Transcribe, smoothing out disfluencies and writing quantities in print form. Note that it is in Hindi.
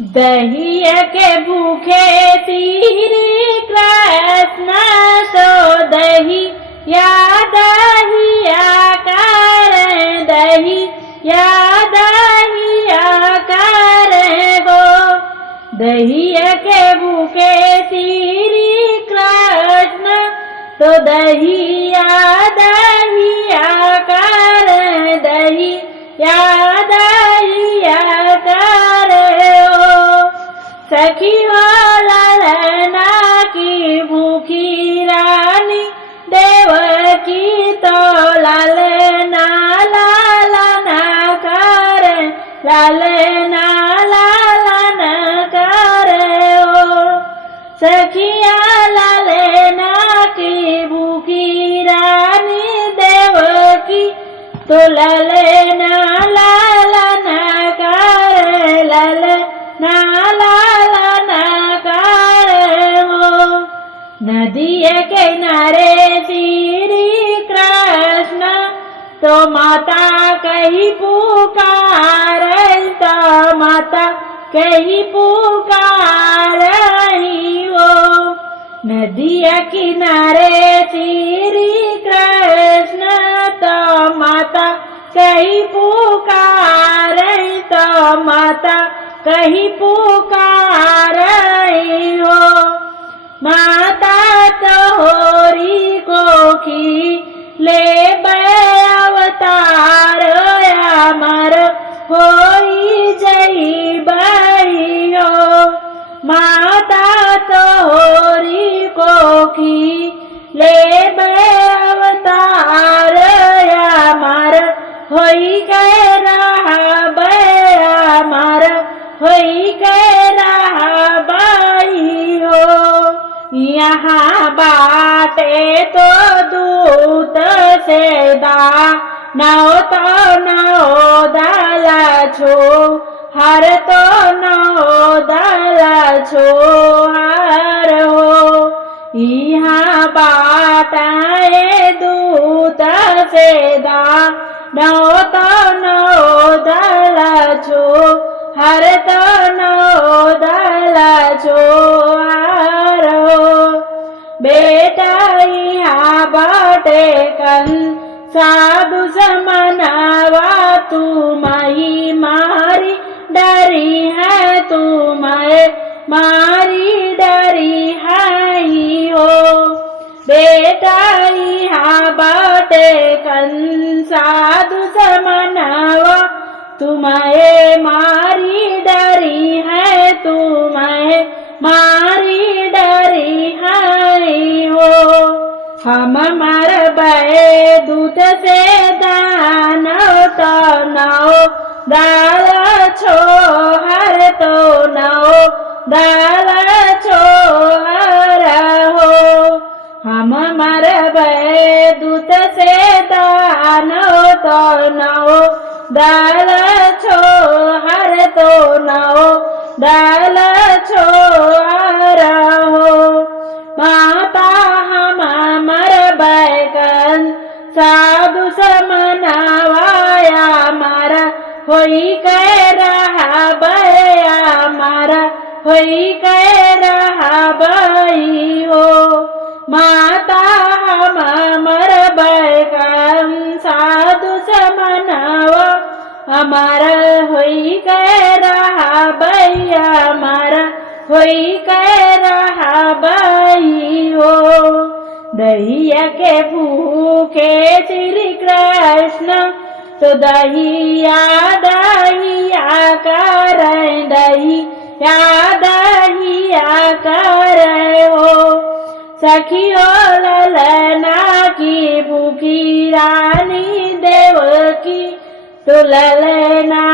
दहिया के भूखे श्री कृष्ण सो दही या दहिया कर दही या दहिया कर हो। दहिया के भूखे श्री कृष्ण तो दहिया दहिया कर दही या दहिया कर हो। सखियों ललना की भूखी रानी देवकी तो ललना लालना कर ललना लालना कर हो। सखिया ललना की भूखी रानी देवकी तो ललना लालना कर ललना लालना कर हो। नदिया के किनारे श्री कृष्ण तो माता कही पुकार तो माता कही पुकार हो। नदिया किनारे श्री कृष्ण तो माता कही पुकार तो माता कही पुकार हो। माता तोहरी कोखी ले अवतार अमर होई जई बई हो। माता तोहरी कोखी ले अवतार अमर होई के रहबे अमर होई के रहबई हो। यहाँ बाटे तो दूत से नौ तो नौ दल छो हर तो नौ दल छो हर हो। यहाँ बाटे दूत से नौ तो नौ दल छो हर तो नौ दल छो हर हो। बेटा यहाँ बाटे कन साधु समनावा तुम्हारी मारी डरी है तुम्हें मारी डरी है हो। बेटा यहाँ बाटे कन साधु समनावा तुम्हें मारी डरी है तुम्हें मारी डरी है हो। हम मर बे दूत से दानव तो नौ दाल छो हर तो नौ दाल छो हर हो। हम मर बे दूत से दानव तो नौ दाल छो हर तो नौ दाल छो हर हो। माता हम मर बैकन साधु समनावाया मारा होई के रहबया मारा होई के रहबई हो। माता हम मर बैकन साधु समनावा हमारा होई के रहबया हमारा होई के रहबई हो। दहिया के भूखे श्री कृष्ण तो दहिया दहिया कर दहिया दहिया कर हो। सखियों ललना की भूखी रानी देवकी तो ललना